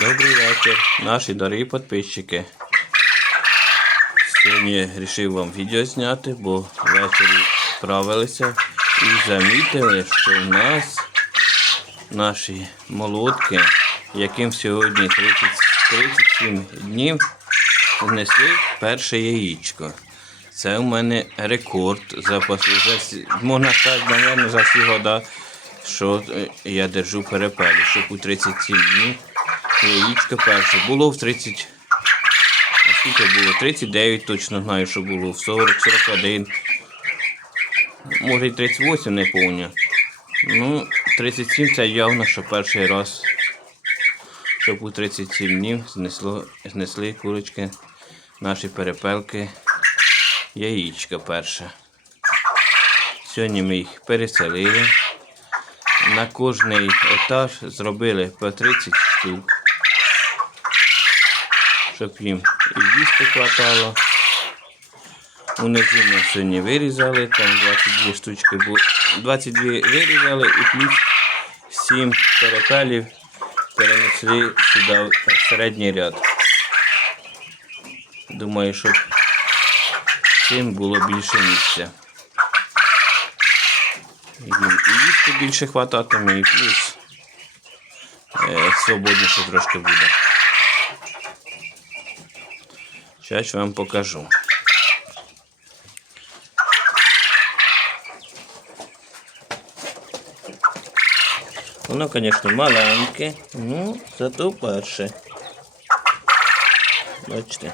Добрий вечір, наші дорогі підписчики. Сьогодні вирішив вам відео зняти, бо ввечері справилися і замітили, що в нас наші молодки, яким сьогодні 30, 37 днів, внесли перше яєчко. Це у мене рекорд за, пос- можна сказати, мабуть, за всі года, що е, я держу перепелі, щоб у 37 днів яєчко перше. Було в 30. А скільки було? 39 точно знаю, що було. В 40, 41. Може і 38 не пам'ятаю. Ну, 37 це явно, що перший раз. Щоб у 37 днів знесло, знесли курочки наші перепелки. Яєчко перше. Сьогодні ми їх переселили. На кожний етаж зробили по 30 штук, щоб їм і їсти хватало. Унизу ми сьогодні вирізали, там 22 штучки було. 22 вирізали і плюс 7 перепелів перенесли сюди в середній ряд. Думаю, щоб цим було більше місця. Їм і їсти більше хвататиме, і плюс е, свободніше трошки буде. Зараз вам покажу. Воно, звісно, маленьке, ну, зато перше. Бачите.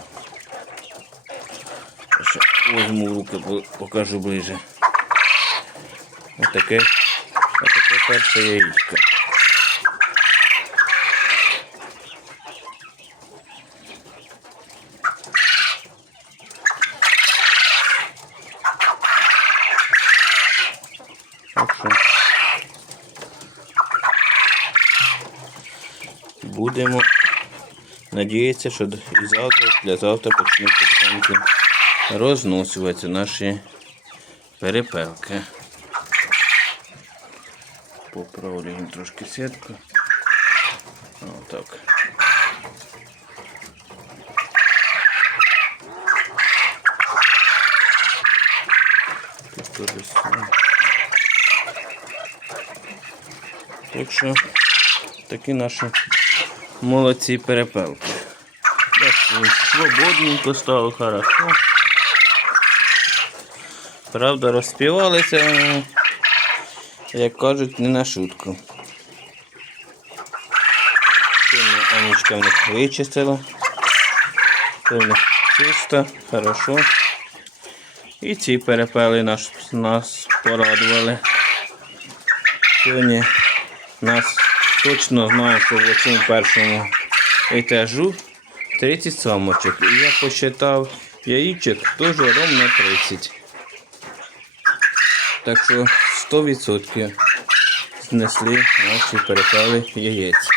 Ще Возьму в руки, по- покажу ближе. Отаке, отаке перше яєчко. Будемо надіятися, що і завтра, для завтра почнуть потихеньку розносуватися наші перепелки. Поправляємо трошки сітку. Отак. Так що такі наші молодці перепелки. Свободненько стало хорошо. Правда, розспівалися, як кажуть, не на шутку. Анічка в них вичистила. Чисто, хорошо. І ці перепели нас, нас порадували. Сьогодні нас точно знаю, що в цьому першому етажу 30 самочок. І я посчитав яєчок теж ровно 30. Так що 100% знесли наші перепели яєць.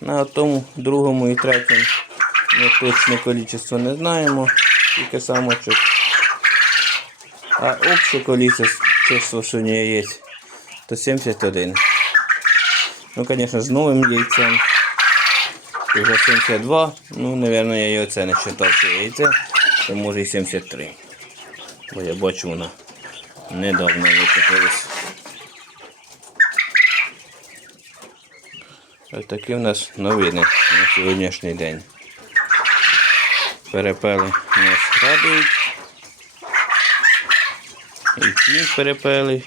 На тому другому і третьому ми точне кількість не знаємо, тільки самочок. А общее количество яєць то 71. Ну, звісно, з новим яйцем. Уже 72. Ну, мабуть, я його це не вважав, це яйце, то може і 73. Бо я бачу, воно недавно викопалось. Ось такі в нас новини на сьогоднішній день. Перепели нас радують. І ці перепели.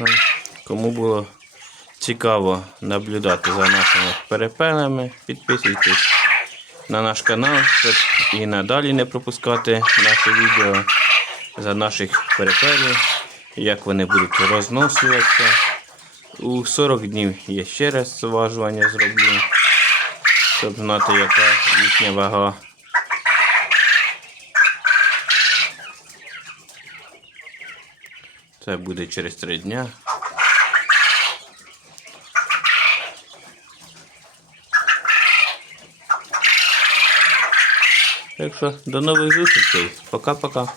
Так кому було цікаво наблюдати за нашими перепелами, підписуйтесь на наш канал, щоб і надалі не пропускати наші відео за наших перепелів, як вони будуть розносуватися. У 40 днів я ще раз зважування зроблю, щоб знати, яка їхня вага. Це буде через 3 дня. Так що до нових зустрічей. Пока-пока.